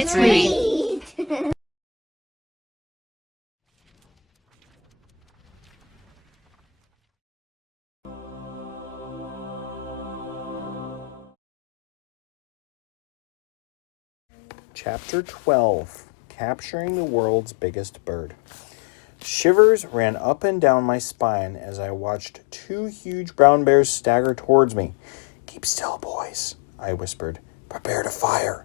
Let's read. Chapter 12, Capturing the World's Biggest Bird. Shivers ran up and down my spine as I watched two huge brown bears stagger towards me. "Keep still, boys," I whispered. "Prepare to fire."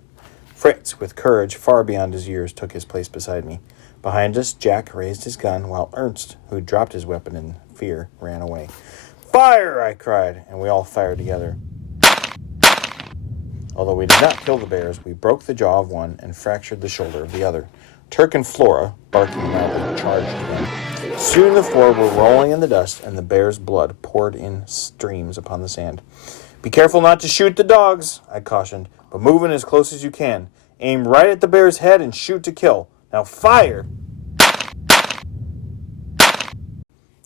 Fritz, with courage far beyond his years, took his place beside me. Behind us, Jack raised his gun, while Ernst, who dropped his weapon in fear, ran away. "Fire!" I cried, and we all fired together. Although we did not kill the bears, we broke the jaw of one and fractured the shoulder of the other. Turk and Flora, barking loudly, charged them. Soon the four were rolling in the dust, and the bear's blood poured in streams upon the sand. "Be careful not to shoot the dogs," I cautioned, "but move in as close as you can. Aim right at the bear's head and shoot to kill. Now fire!"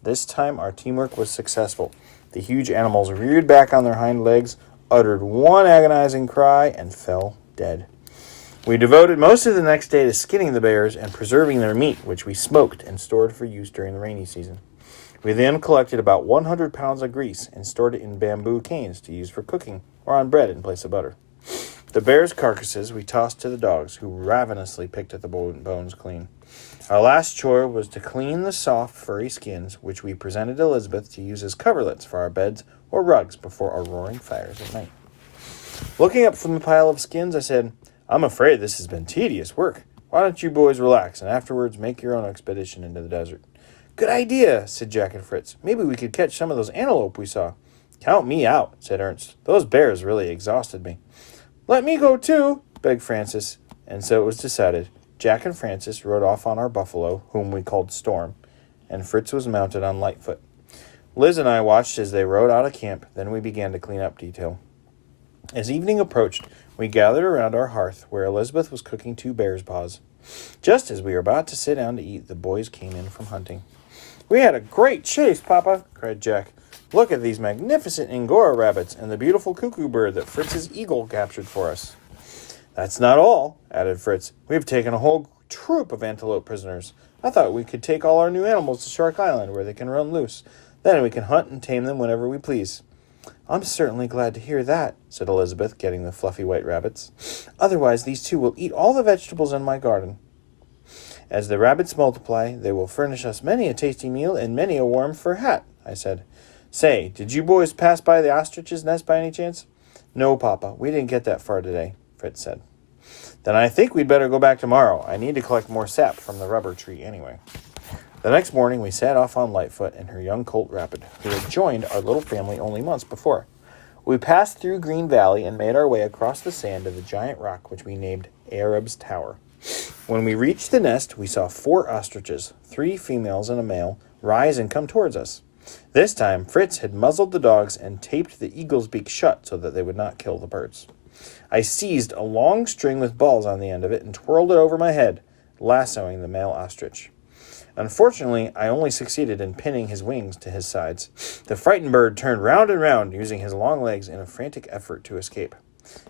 This time our teamwork was successful. The huge animals reared back on their hind legs, uttered one agonizing cry, and fell dead. We devoted most of the next day to skinning the bears and preserving their meat, which we smoked and stored for use during the rainy season. We then collected about 100 pounds of grease and stored it in bamboo canes to use for cooking or on bread in place of butter. The bears' carcasses we tossed to the dogs, who ravenously picked at the bones clean. Our last chore was to clean the soft, furry skins, which we presented Elizabeth to use as coverlets for our beds or rugs before our roaring fires at night. Looking up from the pile of skins, I said, "I'm afraid this has been tedious work. Why don't you boys relax and afterwards make your own expedition into the desert?" "Good idea," said Jack and Fritz. "Maybe we could catch some of those antelope we saw." "Count me out," said Ernst. "Those bears really exhausted me." "Let me go too," begged Francis. And so it was decided. Jack and Francis rode off on our buffalo, whom we called Storm, and Fritz was mounted on Lightfoot. Liz and I watched as they rode out of camp, then we began to clean up detail. As evening approached, we gathered around our hearth, where Elizabeth was cooking 2 bear's paws. Just as we were about to sit down to eat, the boys came in from hunting. "We had a great chase, Papa," cried Jack. "Look at these magnificent Angora rabbits and the beautiful cuckoo bird that Fritz's eagle captured for us." "That's not all," added Fritz. "We have taken a whole troop of antelope prisoners. I thought we could take all our new animals to Shark Island, where they can run loose. Then we can hunt and tame them whenever we please." "I'm certainly glad to hear that," said Elizabeth, getting the fluffy white rabbits. "Otherwise, these 2 will eat all the vegetables in my garden." "As the rabbits multiply, they will furnish us many a tasty meal and many a warm fur hat," I said. "Say, did you boys pass by the ostrich's nest by any chance?" "No, Papa, we didn't get that far today," Fritz said. "Then I think we'd better go back tomorrow. I need to collect more sap from the rubber tree anyway." The next morning, we set off on Lightfoot and her young colt Rapid, who had joined our little family only months before. We passed through Green Valley and made our way across the sand to the giant rock which we named Arab's Tower. When we reached the nest, we saw 4 ostriches, 3 females and a male, rise and come towards us. This time, Fritz had muzzled the dogs and taped the eagle's beak shut so that they would not kill the birds. I seized a long string with balls on the end of it and twirled it over my head, lassoing the male ostrich. Unfortunately, I only succeeded in pinning his wings to his sides. The frightened bird turned round and round, using his long legs in a frantic effort to escape.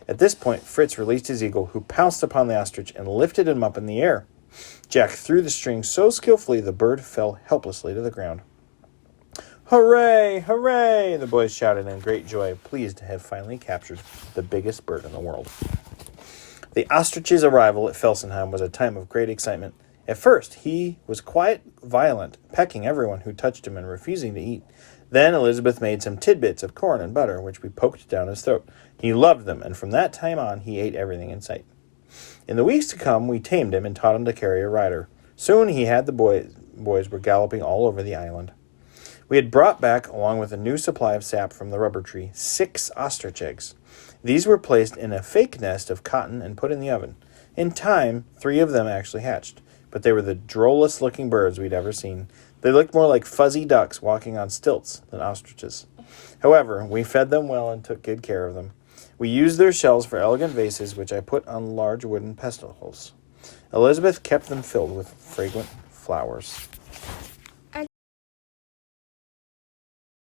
At this point, Fritz released his eagle, who pounced upon the ostrich and lifted him up in the air. Jack threw the string so skillfully the bird fell helplessly to the ground. "Hooray! Hooray!" the boys shouted in great joy, pleased to have finally captured the biggest bird in the world. The ostrich's arrival at Felsenheim was a time of great excitement. At first, he was quite violent, pecking everyone who touched him and refusing to eat. Then Elizabeth made some tidbits of corn and butter, which we poked down his throat. He loved them, and from that time on, he ate everything in sight. In the weeks to come, we tamed him and taught him to carry a rider. Soon he had the boys were galloping all over the island. We had brought back, along with a new supply of sap from the rubber tree, 6 ostrich eggs. These were placed in a fake nest of cotton and put in the oven. In time, 3 of them actually hatched, but they were the drollest-looking birds we'd ever seen. They looked more like fuzzy ducks walking on stilts than ostriches. However, we fed them well and took good care of them. We used their shells for elegant vases, which I put on large wooden pedestals. Elizabeth kept them filled with fragrant flowers.